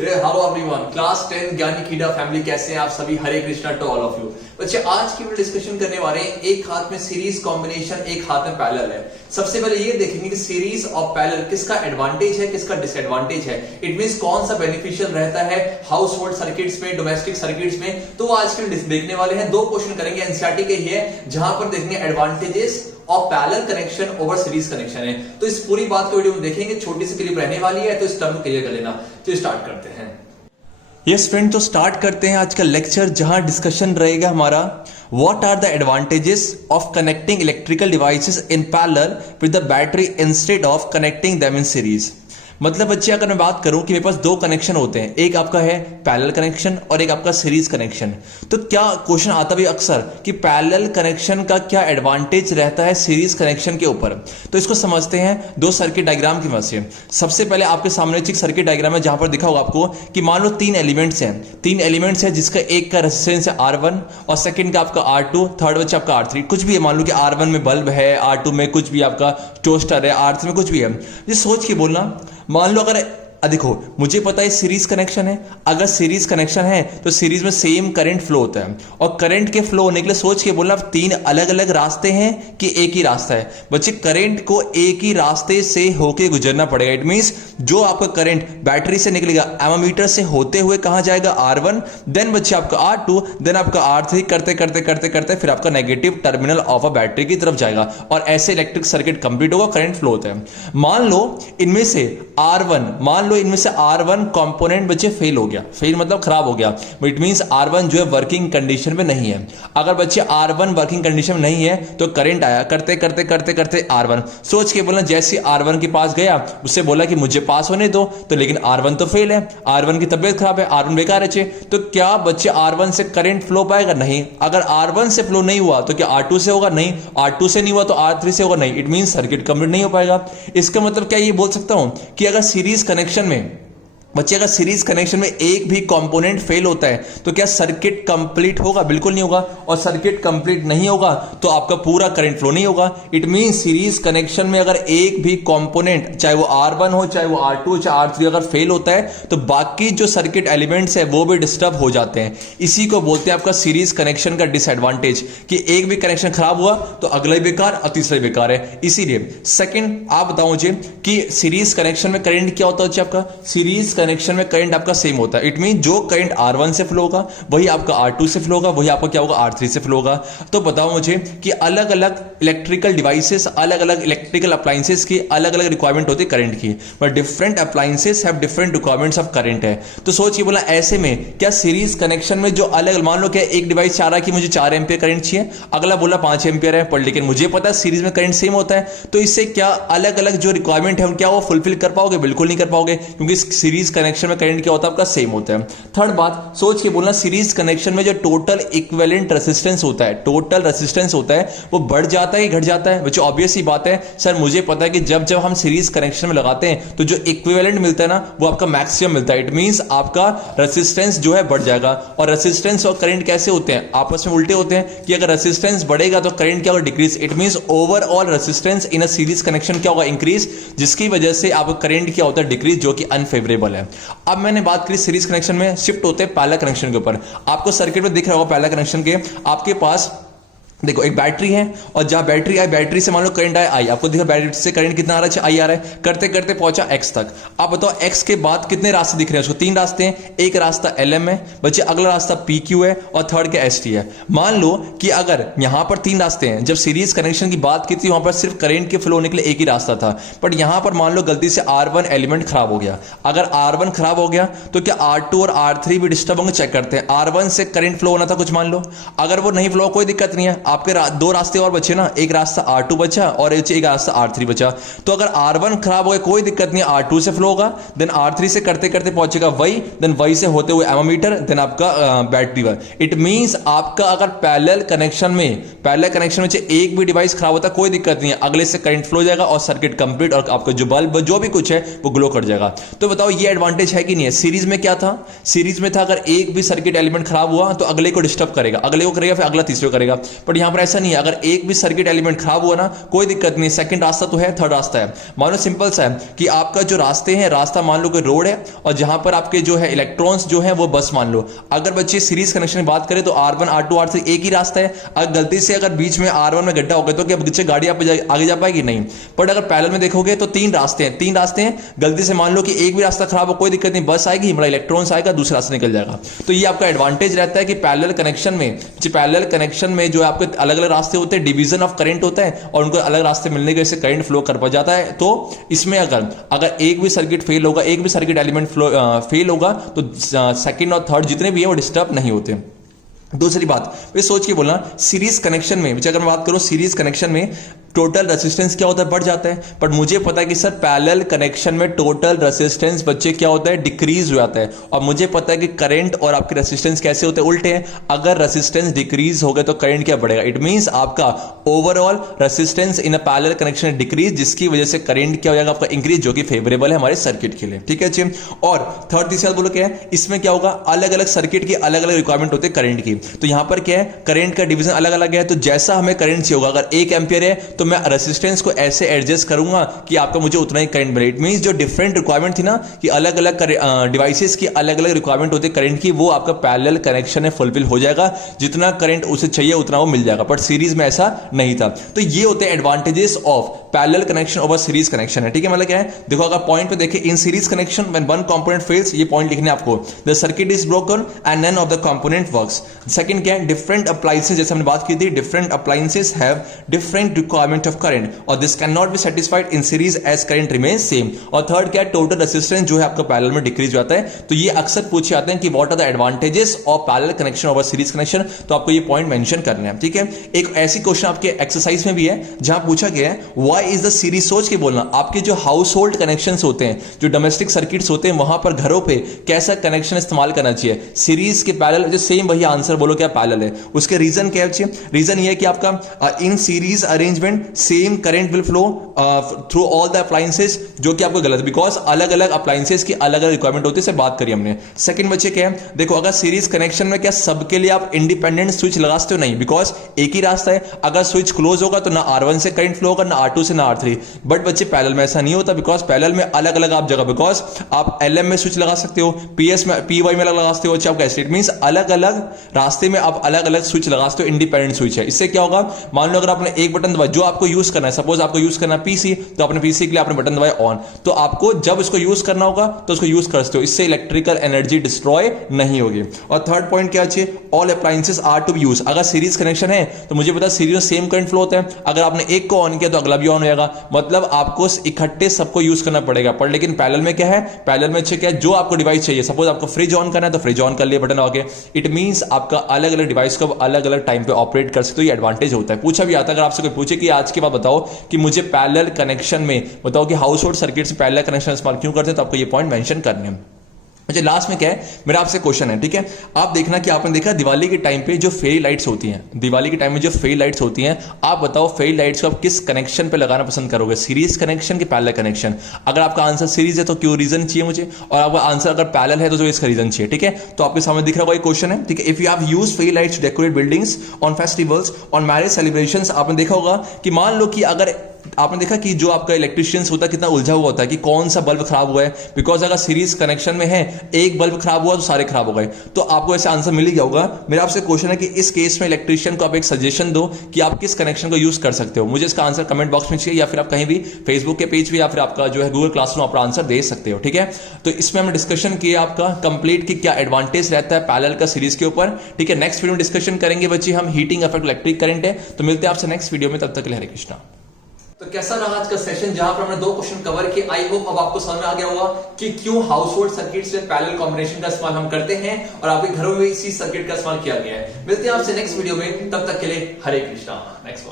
Hello everyone, class 10 ज्ञानी खीडा family, कैसे हैं आप सभी? Hare Krishna to all of you. बच्चे आज की वीडियो डिस्कशन करने वाले हैं एक हाथ में सीरीज कॉम्बिनेशन, एक हाथ में पैरेलल है। सबसे पहले ये देखेंगे कि सीरीज और पैरेलल किसका एडवांटेज है, किसका डिसएडवांटेज है। इट मींस कौन सा बेनिफिशियल रहता है हाउस होल्ड सर्किट्स में, डोमेस्टिक सर्किट्स में। तो आज के देखने वाले हैं, दो क्वेश्चन करेंगे, एनसीईआरटी के ही है, जहां पर देखेंगे एडवांटेजेस और parallel connection over series connection है। तो इस पूरी बात को वीडियो में देखेंगे, छोटी सी क्लिप रहने वाली है, तो इस टर्म को क्लियर कर लेना। तो स्टार्ट करते हैं। यस फ्रेंड, तो स्टार्ट करते हैं आज का लेक्चर, जहां डिस्कशन रहेगा हमारा what are the advantages of connecting electrical devices in parallel with the battery instead of connecting them in series. मतलब बच्चे, अगर मैं बात करूं कि मेरे पास दो कनेक्शन होते हैं, एक आपका है पैरेलल कनेक्शन और एक आपका सीरीज कनेक्शन, तो क्या क्वेश्चन आता भी अक्सर कि पैरेलल कनेक्शन का क्या एडवांटेज रहता है सीरीज कनेक्शन के ऊपर। तो इसको समझते हैं दो सर्किट डायग्राम की मदद से। सबसे पहले आपके सामने एक सर्किट डायग्राम है, जहां पर दिखा होगा आपको कि मान लो तीन एलिमेंट्स हैं, जिसका एक का रेजिस्टेंस है R1 और सेकंड का आपका R2, थर्ड बच्चा आपका R3। कुछ भी है, मान लो कि R1 में बल्ब है, R2 में कुछ भी आपका टोस्टर है, R3 में कुछ भी है। ये सोच के बोलना, मान लो अगर देखो मुझे पता है सीरीज कनेक्शन है, अगर सीरीज कनेक्शन है तो सीरीज में सेम करंट फ्लो होता है, और करंट के फ्लो होने के लिए सोच के बोलना तीन अलग अलग रास्ते हैं कि एक ही रास्ता है। बच्चे, करंट को एक ही रास्ते से होके गुजरना पड़ेगा। इट मींस जो आपका करंट बैटरी से निकलेगा एमोमीटर से होते हुए कहां जाएगा? R1, देन बच्चे आपका R2, देन आपका R3, करते करते करते करते फिर आपका negative terminal of a battery की तरफ जाएगा, और ऐसे इलेक्ट्रिक सर्किट कंप्लीट होगा, करंट फ्लो होता है। मान लो इनमें से R1 कंपोनेंट बच्चे फेल हो गया, फेल मतलब खराब हो गया, इट मींस R1 जो है वर्किंग कंडीशन में नहीं है। अगर बच्चे R1 वर्किंग कंडीशन में नहीं है तो करंट आया, करते करते करते करते R1, सोच के बोलना जैसे R1 के पास गया, उससे बोला कि मुझे पास होने दो, तो लेकिन R1 तो फेल है, R1 की तबीयत खराब है, R1 बेकार है। तो क्या बच्चे R1 से करंट फ्लो पाएगा? नहीं। अगर R1 से फ्लो नहीं हुआ तो क्या R2 से होगा? नहीं। R2 से नहीं हुआ तो R3 से होगा? नहीं। इट मींस सर्किट कंप्लीट नहीं हो पाएगा। इसका मतलब क्या ये बोल सकता हूं कि अगर सीरीज कनेक्शन में बच्चे, अगर सीरीज कनेक्शन में एक भी कंपोनेंट फेल होता है तो क्या सर्किट कंप्लीट होगा? बिल्कुल नहीं होगा। और सर्किट कंप्लीट नहीं होगा तो आपका पूरा करंट फ्लो नहीं होगा। इट मीन सीरीज कनेक्शन में अगर एक भी कंपोनेंट, चाहे वो R1 हो, चाहे वो R2 हो, चाहे R3, अगर फेल होता है तो बाकी जो सर्किट एलिमेंट्स है वो भी डिस्टर्ब हो जाते हैं। इसी को बोलते हैं आपका सीरीज कनेक्शन का डिसएडवांटेज, कि एक भी कनेक्शन खराब हुआ तो अगला ही बेकार और तीसरा ही बेकार है। इसीलिए सेकंड आप बताओ मुझे कि सीरीज कनेक्शन में करंट क्या होता है? आपका सीरीज कनेक्शन में करंट आपका सेम होता है। इट मीन जो करंट R1 से फ्लो होगा वही आपका R2 से फ्लो होगा, वही आपका क्या होगा? R3 से फ्लो होगा। तो बताओ मुझे कि अलग अलग इलेक्ट्रिकल डिवाइसेस, अलग अलग इलेक्ट्रिकल अप्लायंसेस की अलग अलग रिक्वायरमेंट होती है करंट की, but different appliances have different requirements of current है। तो सोचिए बोला, ऐसे में क्या सीरीज कनेक्शन में जो अलग, मान लो क्या एक डिवाइस चाह रहा है कि मुझे 4 एम्पियर करंट चाहिए, अगला बोला 5 एम्पियर है, पर लेकिन मुझे पता है सीरीज में करंट सेम होता है, तो इससे क्या अलग अलग जो रिक्वायरमेंट है क्या वो फुलफिल कर पाओगे? बिल्कुल नहीं कर पाओगे, क्योंकि सीरीज कनेक्शन में करंट क्या होता है? आपका सेम होता है। थर्ड बात सोच के बोलना, सीरीज कनेक्शन में जो टोटल इक्विवेलेंट रेजिस्टेंस होता है, टोटल रेजिस्टेंस होता है, वो बढ़ जाता है कि घट जाता है? बच्चों ऑब्वियस ही बात है, सर मुझे पता है कि जब जब हम सीरीज कनेक्शन में लगाते हैं तो जो इक्विवेलेंट मिलता है ना, वो आपका मैक्सिमम मिलता है। इट मींस आपका रेजिस्टेंस जो है बढ़ जाएगा। और रेजिस्टेंस और करंट कैसे होते हैं? आपस में उल्टे होते हैं, कि अगर रेजिस्टेंस बढ़ेगा तो करंट क्या होगा? Decrease. It means overall resistance in a series connection क्या होगा? इंक्रीज, जिसकी वजह से आपका करंट क्या होता है? डिक्रीज, जो कि अनफेवरेबल है। अब मैंने बात करी सीरीज कनेक्शन में शिफ्ट होते हैं पैरेलल कनेक्शन के ऊपर। आपको सर्किट में दिख रहा होगा पैरेलल कनेक्शन के, आपके पास देखो एक बैटरी है, और जहां बैटरी आई, बैटरी से मान लो करंट आया I, आपको दिखा बैटरी से करंट कितना आ रहा है? I आ रहा है, करते करते पहुंचा X तक। आप बताओ X के बाद कितने रास्ते दिख रहे हैं उसको? 3 रास्ते हैं। एक रास्ता LM है बच्चे, अगला रास्ता PQ है, और थर्ड क्या ST है। मान लो कि अगर यहां पर 3 रास्ते हैं, जब सीरीज कनेक्शन की बात की थी वहां पर सिर्फ करंट के फ्लो होने के लिए एक ही रास्ता था, बट यहां पर मान लो गलती से R1 एलिमेंट खराब हो गया। अगर R1 खराब हो गया तो क्या R2 और R3 भी डिस्टर्ब होंगे? चेक करते हैं। R1 से करंट फ्लो होना था कुछ, मान लो अगर वो नहीं फ्लो, कोई दिक्कत नहीं है, आपके दो रास्ते और बचे ना, एक रास्ता R2 बचा और एक रास्ता R3 बचा। तो अगर R1 खराब हो गया कोई दिक्कत नहीं, R2 से फ्लो होगा, देन R3 से करते करते पहुंचेगा वही, देन वही से होते हुए एमोमीटर, देन आपका बैटरी पर। इट मींस आपका अगर पैरेलल कनेक्शन में एक भी डिवाइस खराब होता है कोई दिक्कत नहीं है, अगले से करंट फ्लो जाएगा और सर्किट कंप्लीट, और आपका जो बल्ब जो भी कुछ है वो ग्लो कर जाएगा। तो बताओ ये एडवांटेज है कि नहीं है? सीरीज में क्या था? सीरीज में था अगर एक भी सर्किट एलिमेंट खराब हुआ तो अगले को डिस्टर्ब करेगा, अगले को करेगा, फिर अगला तीसरे को करेगा। बट यहां पर ऐसा नहीं है, अगर एक भी सर्किट एलिमेंट खराब हुआ ना कोई दिक्कत नहीं, सेकंड रास्ता तो है, थर्ड रास्ता है। मानो सिंपल सा है कि आपका जो रास्ते हैं, रास्ता मान लो कि रोड है और जहां पर आपके जो है इलेक्ट्रॉन्स जो है वो बस मान लो। अगर बच्चे सीरीज कनेक्शन की बात करें तो R1 R2 R3 एक ही रास्ता है। अगर गलती से अगर बीच में R1 में गड्ढा हो गया तो क्या बच्चे गाड़ी आगे जा पाएगी? नहीं। बट अगर पैरेलल में देखोगे तो तीन रास्ते हैं, गलती से मान लो कि एक भी रास्ता खराब हो कोई दिक्कत नहीं, बस आएगी, हमारा इलेक्ट्रॉन्स आएगा, दूसरा रास्ता निकल जाएगा। तो ये आपका एडवांटेज रहता है कि पैरेलल कनेक्शन में जो आपके अलग अलग रास्ते होते हैं, डिवीजन ऑफ करंट होता है और उनको अलग रास्ते मिलने की वजह से करंट फ्लो कर जाता है। तो इसमें अगर एक भी सर्किट फेल होगा, एक भी सर्किट एलिमेंट फेल होगा तो सेकंड और थर्ड जितने भी है वो डिस्टर्ब नहीं होते। दूसरी बात वे सोच के बोलना, सीरीज कनेक्शन में अगर मैं बात करूं, सीरीज कनेक्शन में टोटल रेजिस्टेंस क्या होता है? बढ़ जाता है। बट मुझे पता है कि सर पैरेलल कनेक्शन में टोटल रेजिस्टेंस बच्चे क्या होता है? डिक्रीज हो जाता है। और मुझे पता है कि करंट और आपके रेजिस्टेंस कैसे होते हैं? उल्टे हैं। अगर रेजिस्टेंस डिक्रीज हो गया तो करंट क्या बढ़ेगा? इट मींस आपका overall resistance in a parallel connection decrease, जिसकी वजह से करंट क्या हो जाएगा? आपका इंक्रीज, जो कि फेवरेबल है हमारे सर्किट के लिए। ठीक है जी। और थर्ड तीसरा बोलो क्या है, इसमें क्या होगा? अलग अलग सर्किट की अलग अलग रिक्वायरमेंट होती है करंट की। तो यहां पर क्या है? करंट का डिवीजन अलग अलग है। तो जैसा हमें करंट चाहिए होगा, अगर 1 एम्पियर है तो मैं रेजिस्टेंस को ऐसे एडजस्ट करूंगा कि आपका मुझे उतना ही करंट मिले। इट मींस जो डिफरेंट रिक्वायरमेंट थी ना कि अलग अलग डिवाइसेस की अलग अलग रिक्वायरमेंट होती है करंट की, वो आपका पैरेलल कनेक्शन में फुलफिल हो जाएगा। जितना करंट उसे चाहिए उतना वो मिल जाएगा। बट सीरीज में ऐसा नहीं था। तो ये होते हैं advantages of parallel connection over series connection है। ठीक है, मतलब क्या है? देखो अगर पॉइंट पे देखें, in series connection when one component fails, ये पॉइंट लिखने आपको, the circuit is broken and none of the component works. Second क्या है? डिफरेंट अप्लायंसेस, जैसे हमने बात की थी, different appliances have different requirement of current और this can not be satisfied in series as current remains same. और third क्या है? टोटल रेजिस्टेंस जो है आपका पैरेलल में डिक्रीज जाता है। तो ये अक्सर पूछे जाते हैं कि what are the advantages of parallel connection over series connection. तो आपको ये पॉइंट मेंशन करना है। ठीक है, एक ऐसी क्वेश्चन आपके एक्सरसाइज में भी है जहां पूछा गया है व्हाई इज द सीरीज। सोच के बोलना, आपके जो हाउस होल्ड कनेक्शंस होते हैं, जो डोमेस्टिक सर्किट्स होते हैं, वहां पर घरों पे कैसा कनेक्शन इस्तेमाल करना चाहिए? सीरीज के पैरेलल, जो सेम वही आंसर बोलो क्या पैरेलल है। उसके रीजन क्या है? रीजन ये है कि आपका in series arrangement same current will flow through all the appliances, जो कि आपको गलत है, बिकॉज अलग अलग अप्लायंसेस की अलग अलग रिक्वायरमेंट होती है, से बात करी हमने। सेकंड बच्चे क्या है? देखो अगर सीरीज कनेक्शन में क्या सबके लिए आप इंडिपेंडेंट स्विच लगा सकते हो? नहीं, बिकॉज एक ही रास्ता है। अगर स्विच क्लोज होगा तो ना R1 से करंट फ्लो होगा, ना R2 से, ना R3। बट बच्चे पैरेलल में ऐसा नहीं होता, बिकॉज पैरेलल में अलग अलग आप जगह, बिकॉज आप LM में स्विच लगा सकते हो, PS में, PY में लगा सकते हो, आपका स्टेट मींस अलग अलग रास्ते में आप अलग अलग स्विच लगा सकते हो, इंडिपेंडेंट स्विच है। इससे क्या होगा? मान लो अगर आपने एक बटन दबाया, जो आपको यूज करना है, सपोज आपको यूज करना है PC, तो अपने PC के लिए आपने बटन दबाया ऑन, तो आपको जब इसको यूज करना होगा तो उसको यूज कर सकते हो। इससे इलेक्ट्रिकल एनर्जी डिस्ट्रॉय नहीं होगी। और थर्ड पॉइंट क्या चाहिए? All appliances are to be use. अगर सीरीज कनेक्शन है तो मुझे पता सीरीज में सेम करंट फ्लो होता है। अगर आपने एक को ऑन किया तो अगला भी ऑन हो जाएगा, मतलब आपको इकट्ठे सबको यूज करना पड़ेगा। पर लेकिन पैरेलल में क्या है? पैरेलल में क्या है? जो आपको डिवाइस चाहिए, सपोज आपको फ्रिज ऑन करना है तो फ्रिज ऑन कर लिया बटन आके। इट मींस आपका अलग अलग डिवाइस को अलग अलग टाइम पे ऑपरेट कर सकते हो। ये एडवांटेज होता है। पूछा भी आता है, अगर आपसे कोई पूछे कि आज के बाद बताओ कि मुझे पैरेलल कनेक्शन में बताओ कि हाउस होल्ड सर्किट से पैरेलल कनेक्शन इस्तेमाल क्यों करते हैं, तो आपको ये पॉइंट मेंशन करने हैं। अच्छा, लास्ट में क्या है, मेरा आपसे क्वेश्चन है। ठीक है, आप देखना कि आपने देखा दिवाली के टाइम पे जो फेरी लाइट्स होती हैं, दिवाली के टाइम में जो फेरी लाइट्स होती हैं, आप बताओ फेरी लाइट्स को आप किस कनेक्शन पे लगाना पसंद करोगे? सीरीज कनेक्शन के पैरेलल कनेक्शन? अगर आपका आंसर सीरीज है तो क्यों रीजन चाहिए मुझे, और आपका आंसर अगर पैरेलल है तो इसका रीजन चाहिए। ठीक है, तो आपके सामने दिख रहा होगा एक क्वेश्चन है। ठीक है, if you have used fairy lights to decorate buildings on festivals, on marriage celebrations, आपने देखा होगा कि मान लो कि अगर आपने देखा कि जो आपका इलेक्ट्रिशियंस होता है कितना उलझा हुआ होता है कि कौन सा बल्ब खराब हुआ है, बिकॉज अगर सीरीज कनेक्शन में है एक बल्ब खराब हुआ तो सारे खराब हो गए। तो आपको ऐसे आंसर मिल ही गया होगा। मेरा आपसे क्वेश्चन है कि इस केस में इलेक्ट्रिशियन को आप एक सजेशन दो कि आप किस कनेक्शन को यूज कर सकते हो। मुझे इसका आंसर कमेंट बॉक्स में चाहिए, या फिर आप कहीं भी फेसबुक के पेज पे या फिर आपका जो है गूगल क्लासरूम आप आंसर दे सकते हो। ठीक है, तो इसमें हमने डिस्कशन किया आपका कंप्लीट कि क्या एडवांटेज रहता है पैरेलल का सीरीज के ऊपर। ठीक है, नेक्स्ट वीडियो में डिस्कशन करेंगे बच्चे हम हीटिंग इफेक्ट इलेक्ट्रिक करंट है। तो मिलते हैं आपसे नेक्स्ट वीडियो में, तब तक के लिए हरे कृष्णा। तो कैसा रहा आज का सेशन जहां पर हमने 2 क्वेश्चन कवर किए। आई होप अब आपको समझ में आ गया होगा कि क्यों हाउस होल्ड सर्किट में पैरेलल कॉम्बिनेशन का इस्तेमाल हम करते हैं और आपके घरों में इसी सर्किट का इस्तेमाल किया गया है। मिलते हैं आपसे नेक्स्ट वीडियो में, तब तक के लिए हरे कृष्णा। नेक्स्ट